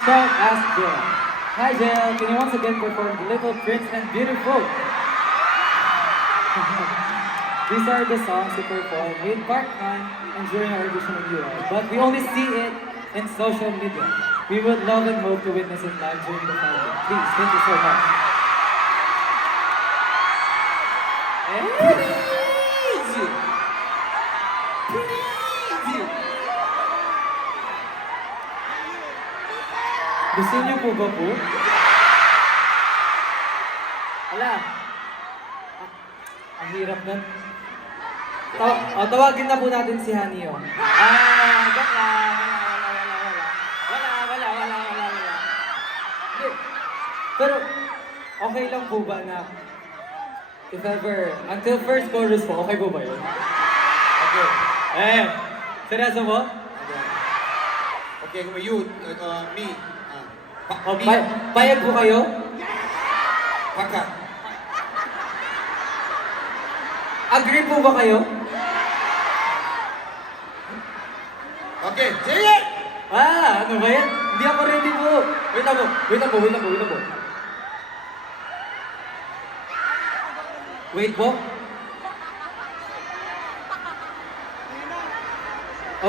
Shout as Jill. Hi Jill, can you once again perform Little Prince and Beautiful? These are the songs we perform with part-time and during our audition in UL, but we only see it in social media. We would love and hope to witness it live during the final. Please, thank you so much. Please! Please! Gusto niyo po ba po? Ala, ang hirap nun. Tawagin na po natin si Hanio. Joke lang. Wala. Hindi. Pero, okay lang po ba na if ever, until first chorus po, okay po ba yun? Okay. Seryoso mo? Okay, kung you, me. Payag po kayo? Paka. Agree po ba kayo? Okay, sige! Ano ba yan? Hindi ako ready po. Wait lang po. Wait po.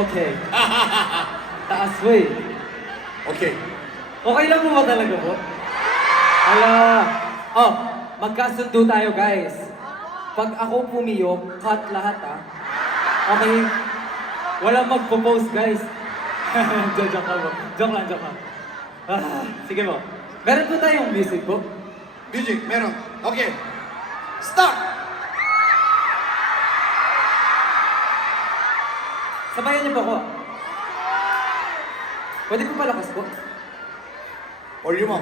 Okay. Taas po eh. Okay. Okay lang po ba talaga po? Magkasundo tayo guys. Pag ako pumiyok, cut lahat Okay? Walang magpo-post guys. Joke lang. Sige po. Meron po tayong music po. Music, meron. Okay. Start! Sabayan niyo po ako. Pwede po palakas po. Volume up.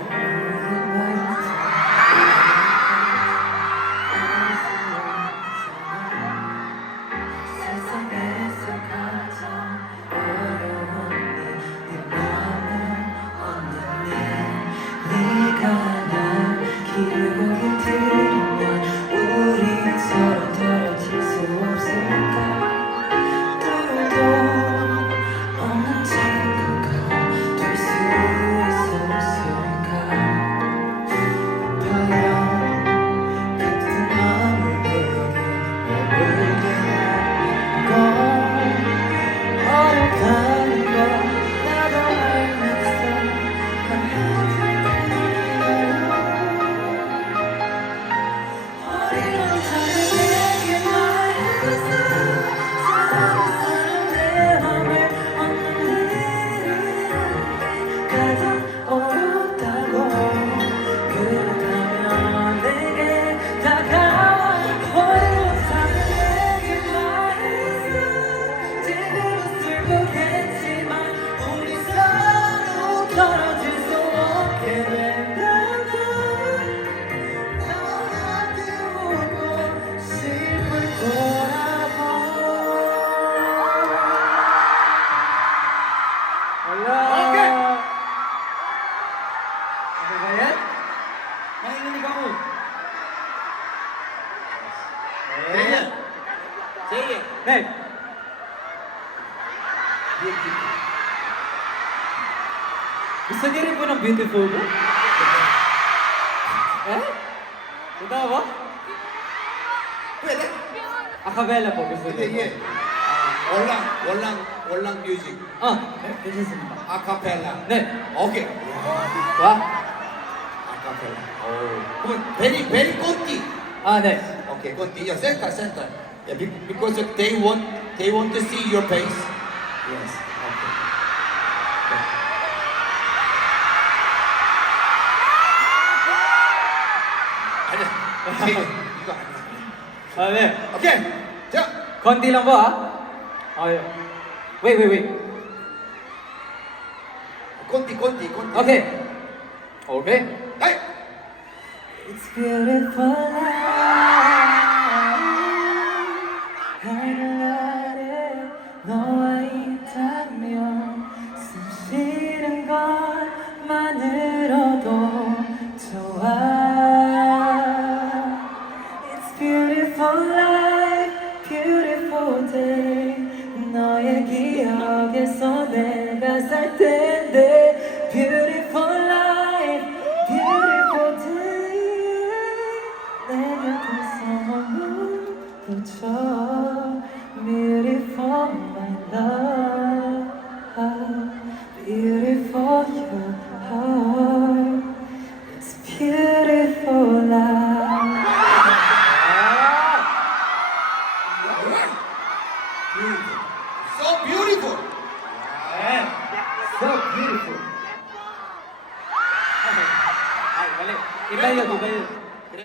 Okay ba yan? Nakikinig ako. Sige. Sige. Hey! Gusto niyo rin po ng beautiful ba? Totoo ba? Pwede. Acapella po gusto Sige, niyo. walang music. 괜찮습니다. Acapella. 네. Okay. 와? Acapella. 그러면 very conti. 네. Okay, conti. Yeah, center. Yeah, because they want to see your face. Yes. Okay. 아니야. 이거 아니야. 네. 오케이. 자, 건디 lang po 예. Wait. conti. Okay. Hey. It's beautiful life. 하늘아래 너와 있다면 숨쉬는 것만으로도 좋아. It's beautiful life, beautiful day. 너의 기억에서 내가 살 텐데 beautiful how beautiful my love, how beautiful your heart, it's beautiful love. Beautiful. So beautiful. So beautiful. Okay. Ay, mali. Iba yun, iba yun.